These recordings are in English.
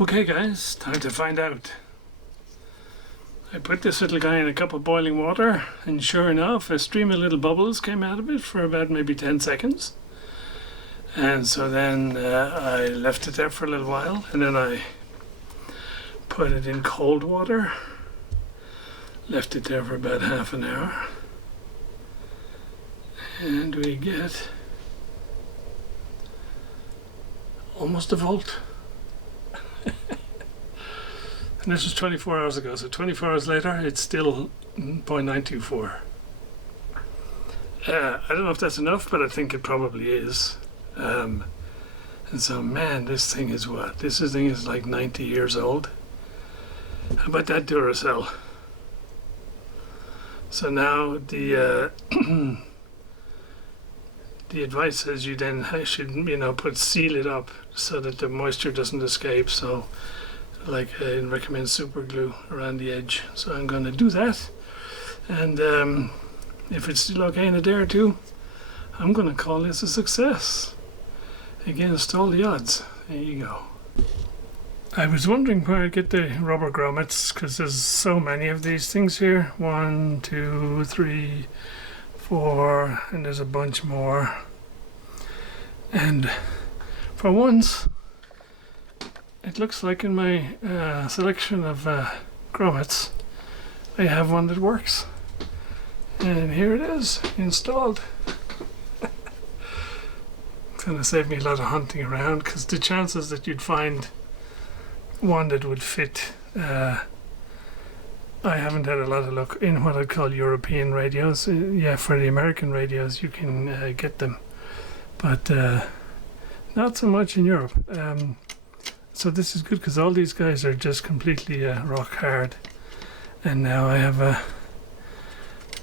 Okay guys, time to find out. I put this little guy in a cup of boiling water, and sure enough a stream of little bubbles came out of it for about maybe 10 seconds. And so then I left it there for a little while, and then I put it in cold water, left it there for about half an hour, and we get almost a volt. And this was 24 hours ago, so 24 hours later it's still 0.924. I don't know if that's enough, but I think it probably is. And so man, this thing is what? This thing is like 90 years old. How about that Duracell? So now the the advice is you then should seal it up so that the moisture doesn't escape. So like I recommend super glue around the edge. So I'm going to do that, and if it's still okay in a day or two, I'm going to call this a success against all the odds. There you go. I was wondering where I'd get the rubber grommets, because there's so many of these things here. 1, 2, 3, 4, and there's a bunch more. And for once, it looks like in my selection of grommets, I have one that works. And here it is, installed. It's going to save me a lot of hunting around, because the chances that you'd find one that would fit, I haven't had a lot of luck in what I'd call European radios. Yeah, for the American radios you can get them, but not so much in Europe. So this is good, because all these guys are just completely rock hard, and now I have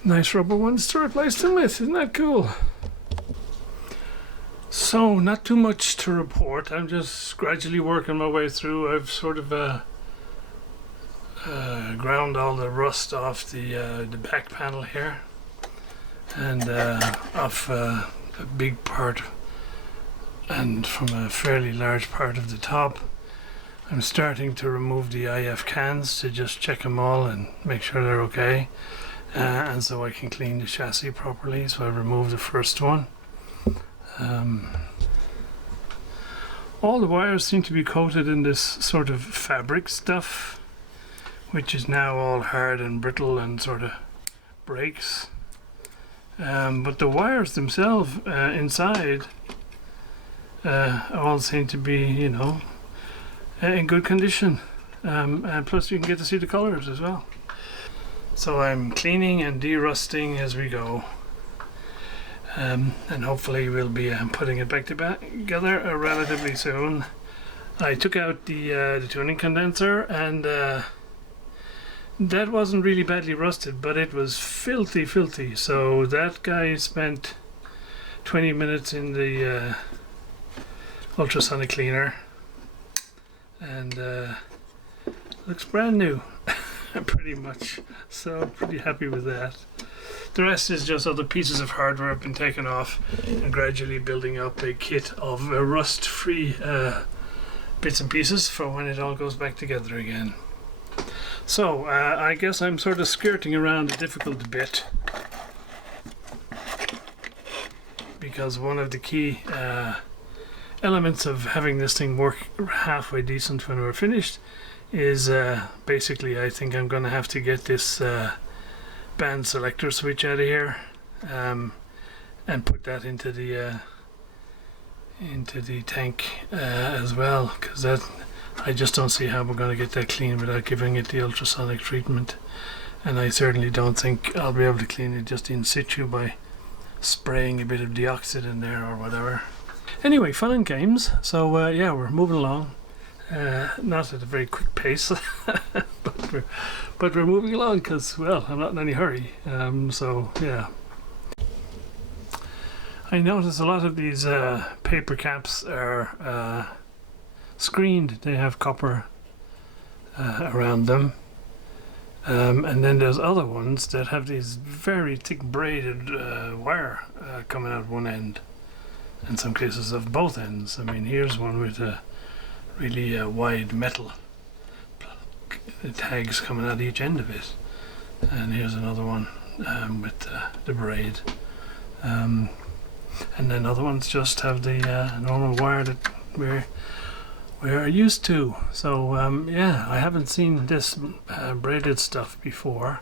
nice rubber ones to replace them with. Isn't that cool? So not too much to report. I'm just gradually working my way through. I've sort of ground all the rust off the back panel here, and off a big part, and from a fairly large part of the top. I'm starting to remove the IF cans to just check them all and make sure they're okay, and so I can clean the chassis properly. So I removed the first one. All the wires seem to be coated in this sort of fabric stuff, which is now all hard and brittle and sort of breaks. But the wires themselves inside all seem to be, in good condition. And plus you can get to see the colors as well. So I'm cleaning and de-rusting as we go. And hopefully we'll be putting it back together relatively soon. I took out the tuning condenser, and that wasn't really badly rusted, but it was filthy. So that guy spent 20 minutes in the ultrasonic cleaner, and looks brand new. Pretty much. So pretty happy with that. The rest is just other pieces of hardware have been taken off, and gradually building up a kit of rust-free bits and pieces for when it all goes back together again. So I guess I'm sort of skirting around the difficult bit, because one of the key elements of having this thing work halfway decent when we're finished is basically, I think I'm going to have to get this band selector switch out of here, and put that into the tank as well, because that, I just don't see how we're going to get that clean without giving it the ultrasonic treatment, and I certainly don't think I'll be able to clean it just in situ by spraying a bit of deoxide in there or whatever. Anyway, fun and games. So yeah, we're moving along. Not at a very quick pace, but we're moving along, because, well, I'm not in any hurry. So yeah, I notice a lot of these paper caps are screened. They have copper around them, and then there's other ones that have these very thick braided wire coming out one end, in some cases of both ends. I mean, here's one with a really wide metal tags coming out each end of it. And here's another one with the braid. And then other ones just have the normal wire that we're used to. So yeah, I haven't seen this braided stuff before.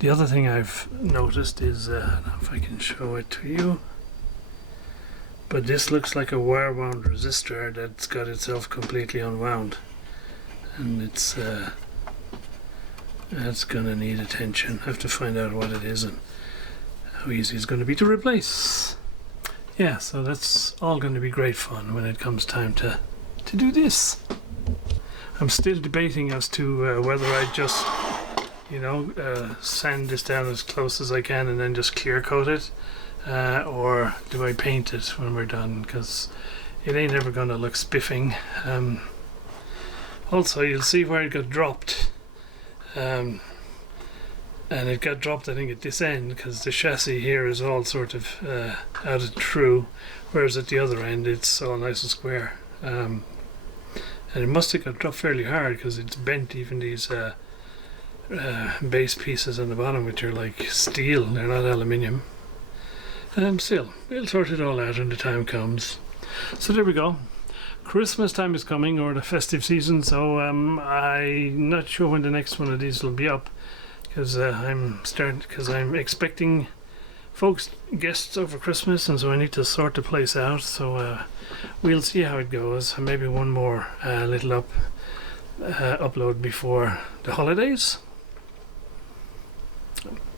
The other thing I've noticed is, I don't know if I can show it to you, but this looks like a wire wound resistor that's got itself completely unwound, and it's gonna need attention. I have to find out what it is and how easy it's going to be to replace. Yeah, so that's all going to be great fun when it comes time to do this. I'm still debating as to whether I just, you know, sand this down as close as I can and then just clear coat it, or do I paint it when we're done, because it ain't ever going to look spiffing. Also, you'll see where it got dropped. And it got dropped, I think, at this end, because the chassis here is all sort of out of true, whereas at the other end it's all nice and square. And it must have got dropped fairly hard, because it's bent even these base pieces on the bottom, which are like steel, they're not aluminium. Still, we'll sort it all out when the time comes. So there we go. Christmas time is coming, or the festive season, so I'm not sure when the next one of these will be up, because I'm expecting guests over Christmas, and so I need to sort the place out. So we'll see how it goes. Maybe one more little upload before the holidays.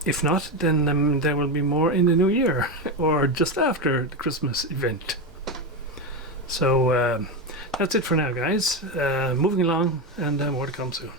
If not, then there will be more in the new year or just after the Christmas event. So that's it for now, guys. Moving along, and more to come soon.